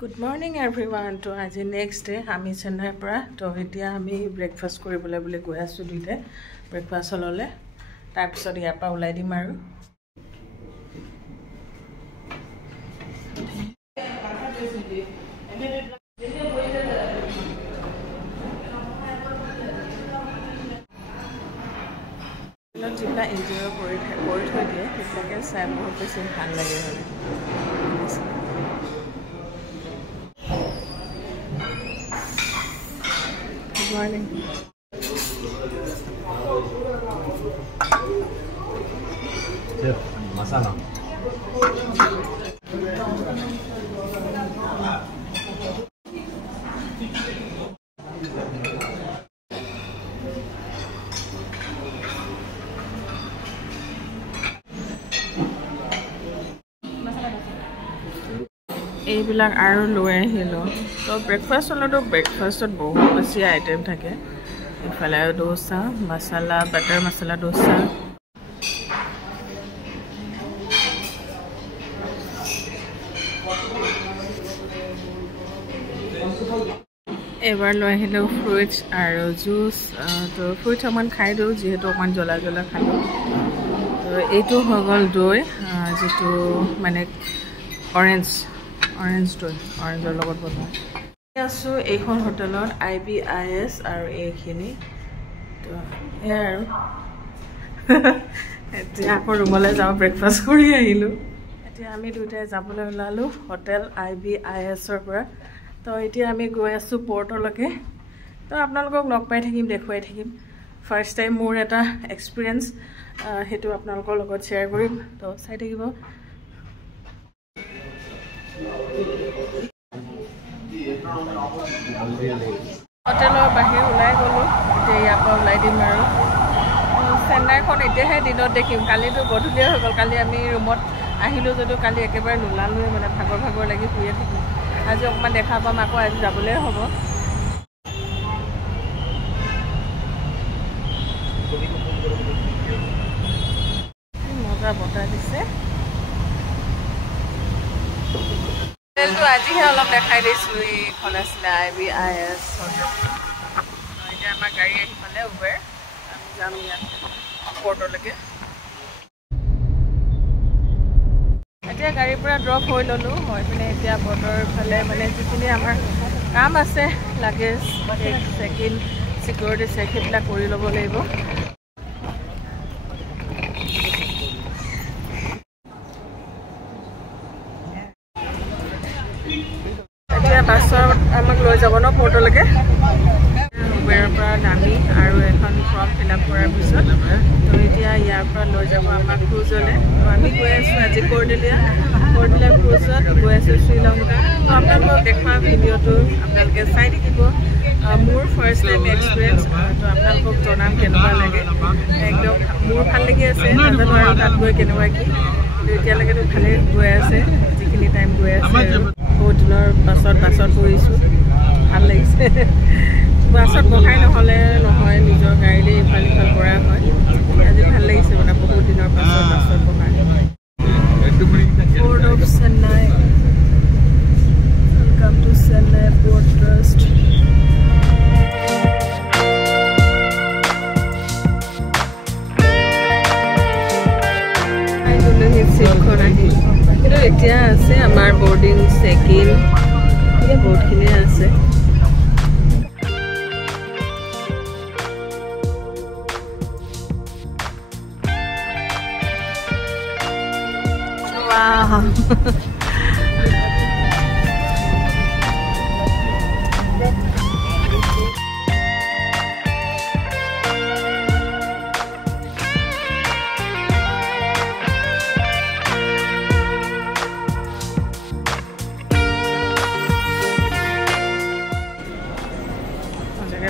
Good morning everyone. To aji next day ami Chennai pra to etia ami breakfast koribole bole goi asu duite breakfast holole tar pisot ya pa ulai di maru jibla enjoy kori thoi die etage sai bahut beshi bhal lage hole Good morning. Masala. এইবিলাক আৰু লৈ আহিলো তো breakfast হলতো ব্ৰেকফাষ্টত বহুত বেছি item থাকে ইফালে দোসা মছলা বাটাৰ মছলা দোসা এবাৰ লৈ আহিলো ফ্ৰুটছ আৰু জুচ তো ফ্ৰুটছ অকমান খাই দিওঁ যিহেতু অকমান জ্বলা জ্বলা খালো তো এইটো হৈ গ'ল দৈ যিটো মানে অৰেঞ্জ দৈ অৰেঞ্জৰ লগত বনোৱা আছো এইখন হোটেলত IBIS আৰু এইখিনি তো এয়া আৰু এতিয়া আকৌ ৰুমলৈ যাওঁ ব্ৰেকফাষ্ট কৰি আহিলো এতিয়া আমি দুটাই যাবলৈ ওলালো হোটেল IBIS ৰ পৰা তো এতিয়া আমি গৈ আছো পৰ্টলৈকে তো আপোনালোকক লগ পাই থাকিম দেখুৱাই থাকিম ফাৰ্ষ্ট টাইম মোৰ এটা এক্সপিৰিয়েন্স হেতু আপোনালোকৰ লগত শেয়াৰ কৰিম তো চাই থাকিব হোটেলৰ বাহিৰ ওলাই গলো এতিয়া ইয়াৰ পৰা ওলাই দিম আৰু চেন্নাইখন এতিয়াহে দিনত দেখিম কালিতো গধূলিয়ে হৈ গ'ল কালি আমি ৰুমত আহিলো যদিও কালি একেবাৰে নোলালোৱে মানে ভাগৰ লাগি শুয়ে থাকিম আজি অকণমান দেখা পাম আকৌ আজি যাবলৈ হ'ব মজা বতাহ দিছে হোটেলটো আজিহে অলপ দেখাই দিছো এইখন আছিলে IBIS এতিয়া আমাৰ গাড়ী আহি পালে উবেৰ আমি যাম ইয়াত পৰ্টলৈকে এতিয়া গাড়ীৰ পৰা ড্ৰপ হৈ ল'লো হৈ পিনে এতিয়া পৰ্টৰ ফালে মানে যিখিনি আমাৰ কাম আছে লাগেজ চেকিন চিকিউৰিটি চেক সেইবিলাক কৰি ল'ব লাগিব এতিয়া বাছত আমাক লৈ যাব ন পৰ্টলৈকে উবেৰৰ পৰা নামি আৰু এখন ফৰ্ম ফিল আপ কৰাৰ পিছত তো এতিয়া ইয়াৰ পৰা লৈ যাব আমাক ক্ৰুজলৈ তো আমি গৈ আছোঁ আজি কৰ্ডেলিয়া ক্ৰুজত গৈ আছোঁ শ্ৰীলংকা তো আপোনালোকক দেখুওৱা ভিডিঅ'টো আপোনালোকে চাই থাকিব মোৰ ফাৰ্ষ্ট টাইম এক্সপিৰিয়েঞ্চ তো আপোনালোকক জনাম কেনেকুৱা লাগে একদম মোৰ ভাল লাগি আছে নাজানো আৰু তাত গৈ কেনেকুৱা কি এতিয়ালৈকেতো ভালেই গৈ আছে যিখিনি টাইম গৈ আছে বহুত দিনৰ পাছত বাছত পৰিছোঁ ভাল লাগিছে বাছত বহাই নহ'লে নহয় নিজৰ গাড়ীৰে ইফাল সিফাল কৰা হয় আজি ভাল লাগিছে মানে বহুত দিনৰ পাছত বাছত বহাই Port of Chennai. Welcome to Chennai Port Trust. এতিয়া আছে আমাৰ বৰ্ডিং চেকিন বহুতখিনি আছে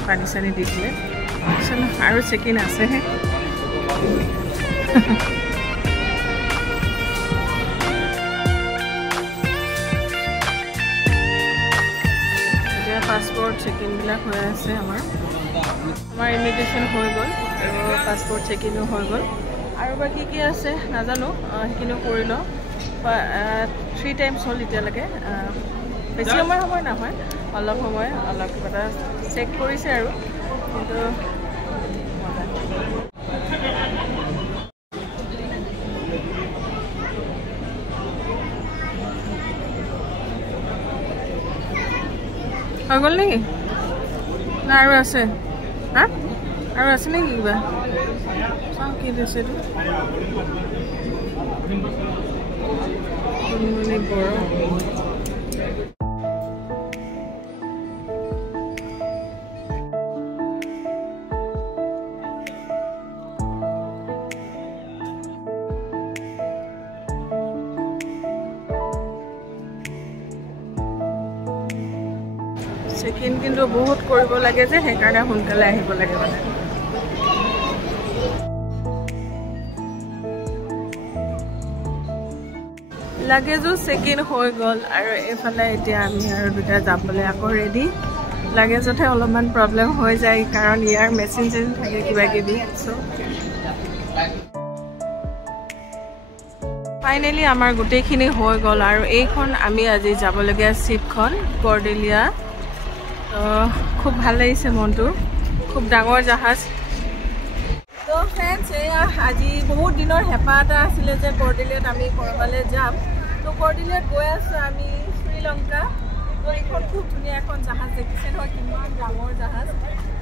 পানী চানি দি দিলে আৰু চেকিন আছেহে এতিয়া পাছপোৰ্ট চেকিনবিলাক হৈ আছে আমাৰ ইমিগ্ৰেশ্যন হৈ গ'ল আৰু পাছপোৰ্ট চেকিনো হৈ গ'ল আৰু বাকি কি আছে নাজানো সেইখিনিও কৰি লওঁ 3 টাইমছ হ'ল এতিয়ালৈকে বেছি সময় নহয় অলপ সময় অলপ কিবা এটা চেক কৰিছে আৰু কিন্তু হৈ গ'ল নেকি না আৰু আছে হা আৰু আছে নেকি কিবা চাওঁ কি দিছে এইটো চেকিন কিন্তু বহুত কৰিব লাগে যে সেইকাৰণে সোনকালে আহিব লাগে মানে লাগেজো চেকিন হৈ গ'ল আৰু এইফালে এতিয়া আমি আৰু দুটা যাবলৈ আকৌ ৰেডি লাগেজতহে অলপমান প্ৰব্লেম হৈ যায় কাৰণ ইয়াৰ মেচিন চেচিন থাকে কিবা কিবি ফাইনেলি আমাৰ গোটেইখিনি হৈ গ'ল আৰু এইখন আমি আজি যাবলগীয়া চিটখন কৰ্ডেলিয়া খুব ভাল লাগিছে মনটো খুব ডাঙৰ জাহাজ তো ফ্ৰেণ্ডছ এয়া আজি বহুত দিনৰ হেঁপাহ এটা আছিলে যে কৰ্ডেলিয়াত আমি ক'ৰবালৈ যাম তো কৰ্ডেলিয়াত গৈ আছোঁ আমি শ্ৰীলংকা তো এইখন খুব ধুনীয়া এখন জাহাজ দেখিছে নহয় কিমান ডাঙৰ জাহাজ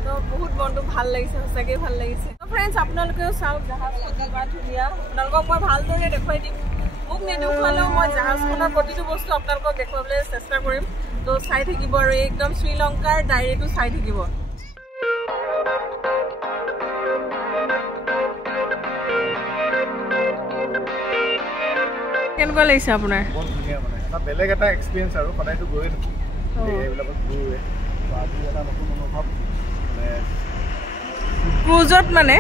তো বহুত মনটো ভাল লাগিছে সঁচাকৈ ভাল লাগিছে তো ফ্ৰেণ্ডছ আপোনালোকেও চাওক জাহাজখন কিমান ধুনীয়া আপোনালোকক মই ভালদৰে দেখুৱাই দিম মোক নেদেখুৱালেও মই জাহাজখনৰ প্ৰতিটো বস্তু আপোনালোকক দেখুৱাবলৈ চেষ্টা কৰিম তো চাই থাকিব আৰু একদম শ্ৰীলংকাৰ ডায়েৰীটো চাই থাকিব কেনেকুৱা লাগিছে আপোনাৰ বহুত ধুনীয়া মানে এটা বেলেগ এটা এক্সপিৰিয়েঞ্চ আৰু সদায়তো গৈয়ে থাকোঁ এইবিলাকত ঘূৰোৱে আজি এটা নতুন অনুভৱ ক্ৰুজত মানে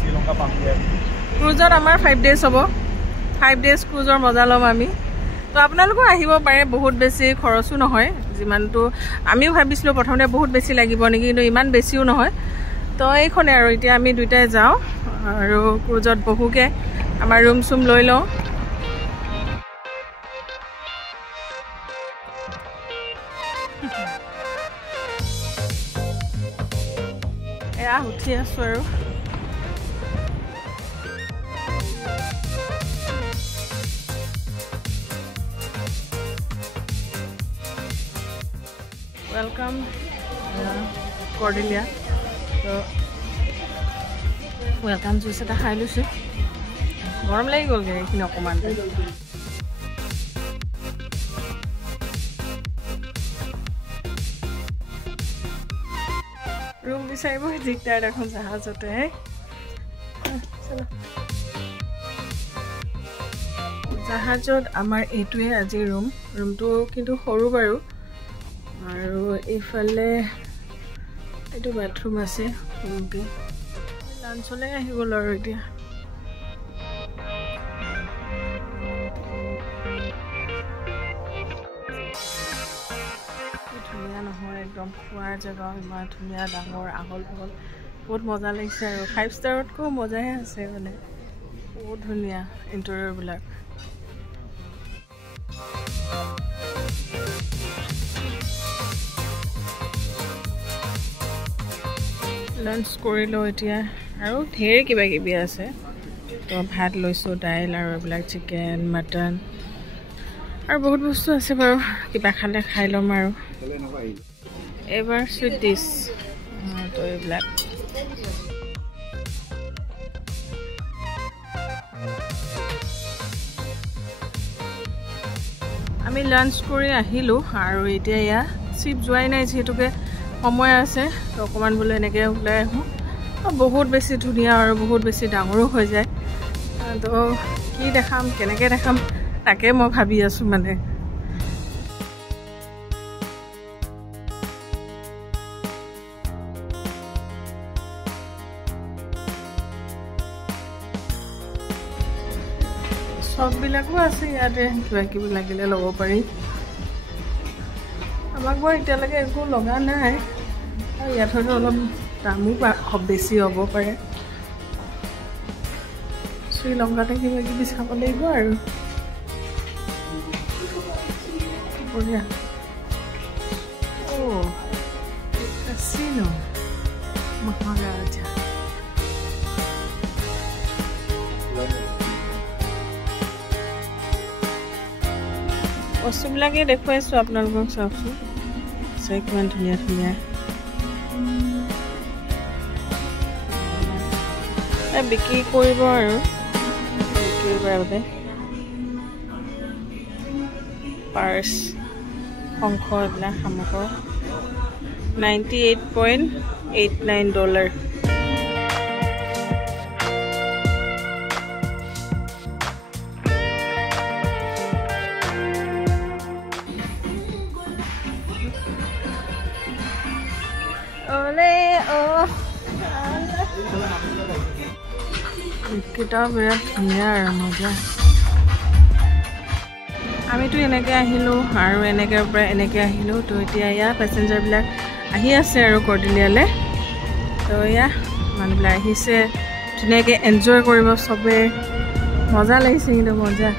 শ্ৰীলংকা পামগৈ ক্ৰুজত আমাৰ 5 days হ'ব 5 days ক্ৰুজৰ মজা ল'ম আমি তো আপোনালোকো আহিব পাৰে বহুত বেছি খৰচো নহয় যিমানটো আমিও ভাবিছিলোঁ প্ৰথমতে বহুত বেছি লাগিব নেকি কিন্তু ইমান বেছিও নহয় তো এইখনে আৰু এতিয়া আমি দুইটাই যাওঁ আৰু ক্ৰুজত বহুকে আমাৰ ৰুম চুম লৈ লওঁ এয়া উঠি আছোঁ আৰু वेलकम कॉर्डेलिया तो वेलकम जूस এটা খাই লৈছোঁ গৰম লাগি গ'লগৈ এইখিনি অকণমান ৰুম বিচাৰিব দিগদাৰ এখন জাহাজতে জাহাজত আমাৰ এইটোৱে আজি ৰুমটো কিন্তু সৰু বাৰু আৰু এইফালে এইটো বাথৰুম আছে লাঞ্চলৈ আহি গ'ল আৰু এতিয়া ধুনীয়া নহয় একদম খোৱাৰ জেগা ইমান ধুনীয়া ডাঙৰ আহল বহল বহুত মজা লাগিছে আৰু 5 ষ্টাৰতকৈও মজাহে আছে মানে বহুত ধুনীয়া ইণ্টেৰিয়ৰবিলাক লাঞ্চ কৰিলোঁ এতিয়া আৰু ঢেৰ কিবা কিবি আছে তো ভাত লৈছোঁ দাইল আৰু এইবিলাক চিকেন মটন আৰু বহুত বস্তু আছে বাৰু কিবা খালে খাই ল'ম আৰু এইবাৰ চুইট ডিছ তো এইবিলাক আমি লাঞ্চ কৰি আহিলোঁ আৰু এতিয়া এয়া চিপ যোৱাই নাই যিহেতুকে সময় আছে তো অকণমান বোলে এনেকৈ ওলাই আহোঁ বহুত বেছি ধুনীয়া আৰু বহুত বেছি ডাঙৰো হৈ যায় তো কি দেখাম কেনেকৈ দেখাম তাকে মই ভাবি আছোঁ মানে চববিলাকো আছে ইয়াতে কিবা কিবি লাগিলে ল'ব পাৰি আমাক বাৰু এতিয়ালৈকে একো লগা নাই আৰু ইয়াত হয়তো অলপ দামো বেছি হ'ব পাৰে শ্ৰীলংকাতে কিবা কিবি চাব লাগিব আৰু বঢ়িয়া Oh, casino. Maharaja. বস্তুবিলাকে দেখুৱাইছোঁ আপোনালোকক চাওকচোন কিমান ধুনীয়া ধুনীয়া বিক্ৰী কৰিব আৰু বিক্ৰী কৰাৰ বাবে পাৰ্চ শংখ এইবিলাক সামগ্ৰী $98.89 কিতাপ বিৰাট ধুনীয়া আৰু মজা আমিতো এনেকৈ আহিলোঁ আৰু এনেকৈ পৰা এনেকৈ আহিলোঁ তো এতিয়া ইয়াৰ পেচেঞ্জাৰবিলাক আহি আছে আৰু কৰ্ডিলিয়ালৈ তো এয়া মানুহবিলাক আহিছে ধুনীয়াকৈ এনজয় কৰিব চবে মজা লাগিছে কিন্তু মজা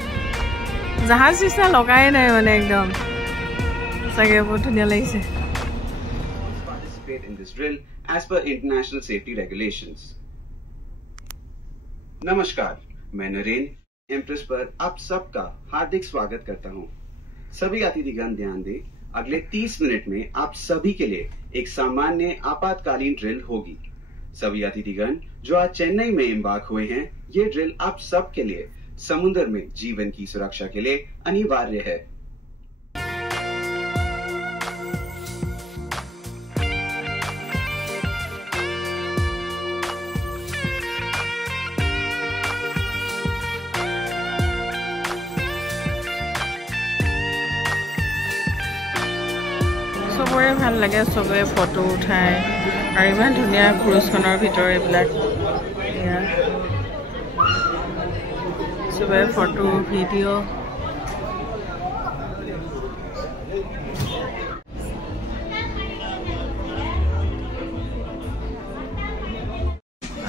জাহাজ নিচিনা লগাই নাই মানে একদম চাগে বহুত ধুনীয়া লাগিছে in this drill as per international safety regulations. नमस्कार, मैं नरेन एम्प्रेस पर आप सबका हार्दिक स्वागत करता हूं। सभी अतिथिगण ध्यान दें, अगले 30 मिनट में आप सभी के लिए एक सामान्य आपातकालीन ड्रिल होगी। सभी अतिथिगण जो आज चेन्नई में एम्बार्क हुए हैं, ये ड्रिल आप सब के लिए समुद्र में जीवन की सुरक्षा के लिए अनिवार्य है। চবৰে ভাল লাগে চবে ফটো উঠায় আৰু ইমান ধুনীয়া ক্ৰুজখনৰ ভিতৰত এইবিলাক চবে ফটো ভিডিঅ'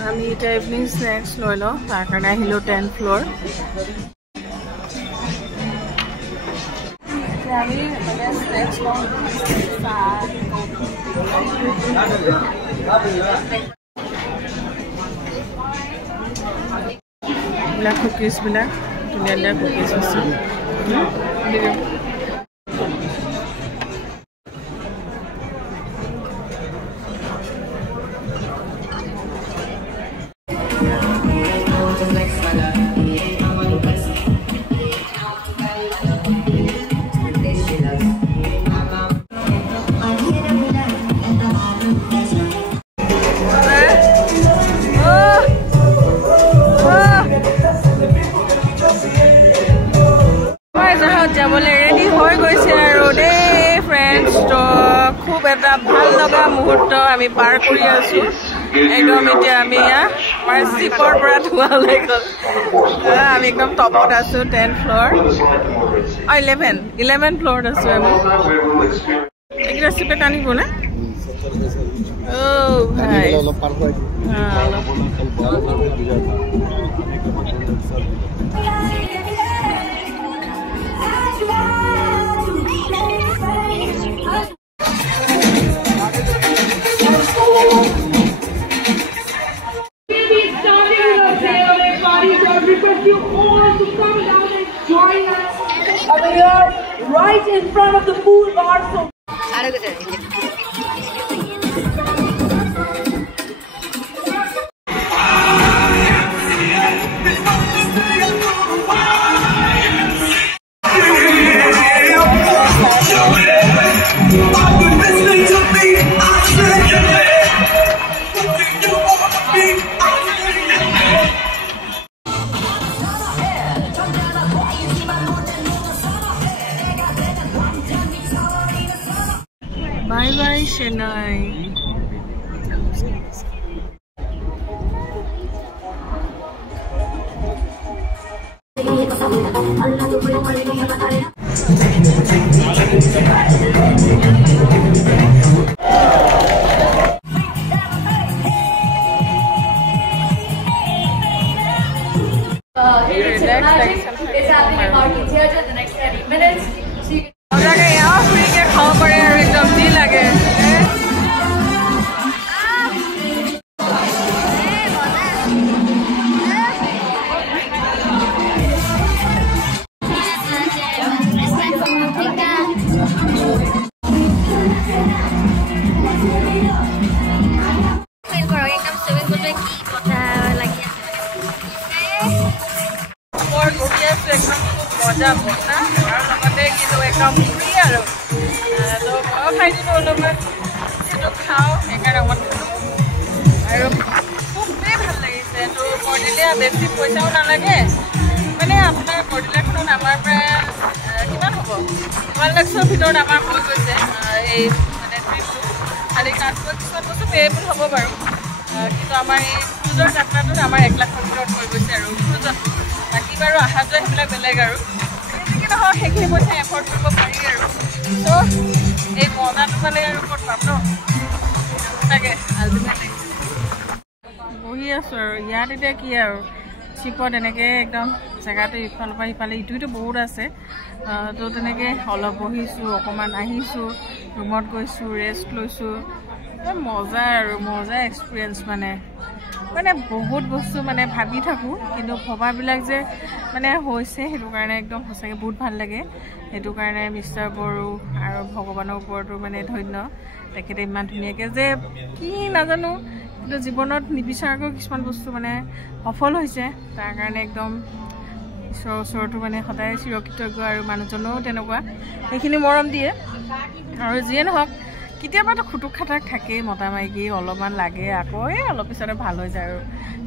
আমি এতিয়া ইভিনিং স্নেক্স লৈ লওঁ তাৰ কাৰণে আহিলোঁ 10th ফ্ল'ৰ আমি মানে স্নেক্স লওঁ এইবিলাক কুকিজবিলাক ধুনীয়া ধুনীয়া কুকিজ আছে যাবলৈ ৰেডি হৈ গৈছে আৰু দেই ফ্ৰেণ্ডছ তো খুব এটা ভাল লগা মুহূৰ্ত আমি পাৰ কৰি আছোঁ একদম এতিয়া আমি আমাৰ চিপৰ পৰা ধোঁৱা ওলাই গ'ল আমি একদম টপত আছোঁ 10th ফ্ল'ৰ 11th ফ্ল'ৰত আছোঁ আমি এইকেইটা চিপেট আনিব নে ভাই right in front of the pool bar. Bye bye, Chennai. It's happening about the theater the next 30 minutes. So you can খাই দিলোঁ অলপমান সেইটো খাওঁ সেইকাৰণে অকণমান খালোঁ আৰু খুবেই ভাল লাগিছে তো বৰদিলীয়া বেছি পইচাও নালাগে মানে আপোনাৰ বৰদিলীয়াখনত আমাৰ পৰা কিমান হ'ব 1 লাখৰ ভিতৰত আমাৰ হৈ গৈছে এই মানে ট্ৰিপটো খালি তাতকৈ কিছুমান বস্তু পে'বল হ'ব বাৰু কিন্তু আমাৰ এই ক্ৰুজৰ যাত্ৰাটোত আমাৰ 1 লাখৰ ভিতৰত হৈ গৈছে আৰু ক্ৰুজত বাকী বাৰু অহা যোৱা সেইবিলাক বেলেগ আৰু কি নহয় সেইখিনি পইচা এফৰ্ড কৰিব পাৰি আৰু তো এই মজাটো পালে আৰু ক'ত পাম ন তাকে আল্টিমেট লাগিছে বহি আছোঁ আৰু ইয়াত এতিয়া কি আৰু চিপত এনেকৈ একদম জেগাটো ইফালৰ পৰা সিফালে ইটোতো বহুত আছে তো তেনেকৈ অলপ বহিছোঁ অকণমান আহিছোঁ ৰুমত গৈছোঁ ৰেষ্ট লৈছোঁ মজা আৰু মজা এক্সপিৰিয়েঞ্চ মানে বহুত বস্তু মানে ভাবি থাকোঁ কিন্তু ভবাবিলাক যে মানে হৈছে সেইটো কাৰণে একদম সঁচাকৈ বহুত ভাল লাগে সেইটো কাৰণে মিষ্টাৰ বড়ো আৰু ভগৱানৰ ওপৰতো মানে ধন্য তেখেতে ইমান ধুনীয়াকৈ যে কি নাজানো কিন্তু জীৱনত নিবিচাৰাকৈ কিছুমান বস্তু মানে সফল হৈছে তাৰ কাৰণে একদম ঈশ্বৰৰ ওচৰতো মানে সদায় চিৰকৃতজ্ঞ আৰু মানুহজনেও তেনেকুৱা সেইখিনি মৰম দিয়ে আৰু যিয়ে নহওক কেতিয়াবাতো খুটুক খাটাক থাকেই মতা মাইকী অলপমান লাগে আকৌ অলপ পিছতে ভাল হৈ যায় আৰু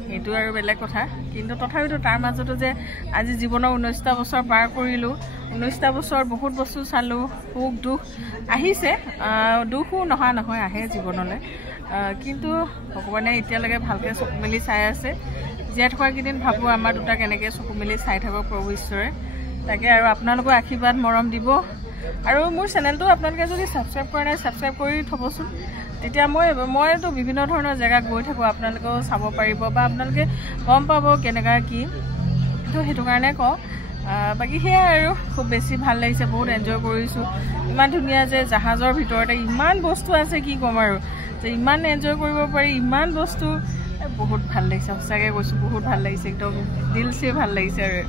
সেইটো আৰু বেলেগ কথা কিন্তু তথাপিতো তাৰ মাজতো যে আজি জীৱনৰ 19টা বছৰ পাৰ কৰিলোঁ 19টা বছৰ বহুত বস্তু চালোঁ সুখ দুখ আহিছে দুখো নহয় আহে জীৱনলৈ কিন্তু ভগৱানে এতিয়ালৈকে ভালকৈ চকু মেলি চাই আছে জীয়াই থকাকেইদিন ভাবোঁ আমাৰ দুটাক এনেকৈ চকু মেলি চাই থাকক প্ৰভু ঈশ্বৰে তাকে আৰু আপোনালোকৰ আশীৰ্বাদ মৰম দিব আৰু মোৰ চেনেলটো আপোনালোকে যদি ছাবস্ক্ৰাইব কৰা নাই ছাবস্ক্ৰাইব কৰি থ'বচোন তেতিয়া মইতো বিভিন্ন ধৰণৰ জেগাত গৈ থাকোঁ আপোনালোকেও চাব পাৰিব বা আপোনালোকে গম পাব কেনেকুৱা কি তো সেইটো কাৰণে কওঁ বাকী সেয়াই আৰু খুব বেছি ভাল লাগিছে বহুত এনজয় কৰিছোঁ ইমান ধুনীয়া যে জাহাজৰ ভিতৰতে ইমান বস্তু আছে কি ক'ম আৰু যে ইমান এনজয় কৰিব পাৰি ইমান বস্তু বহুত ভাল লাগিছে সঁচাকৈ কৈছোঁ বহুত ভাল লাগিছে একদম দিলছে ভাল লাগিছে আৰু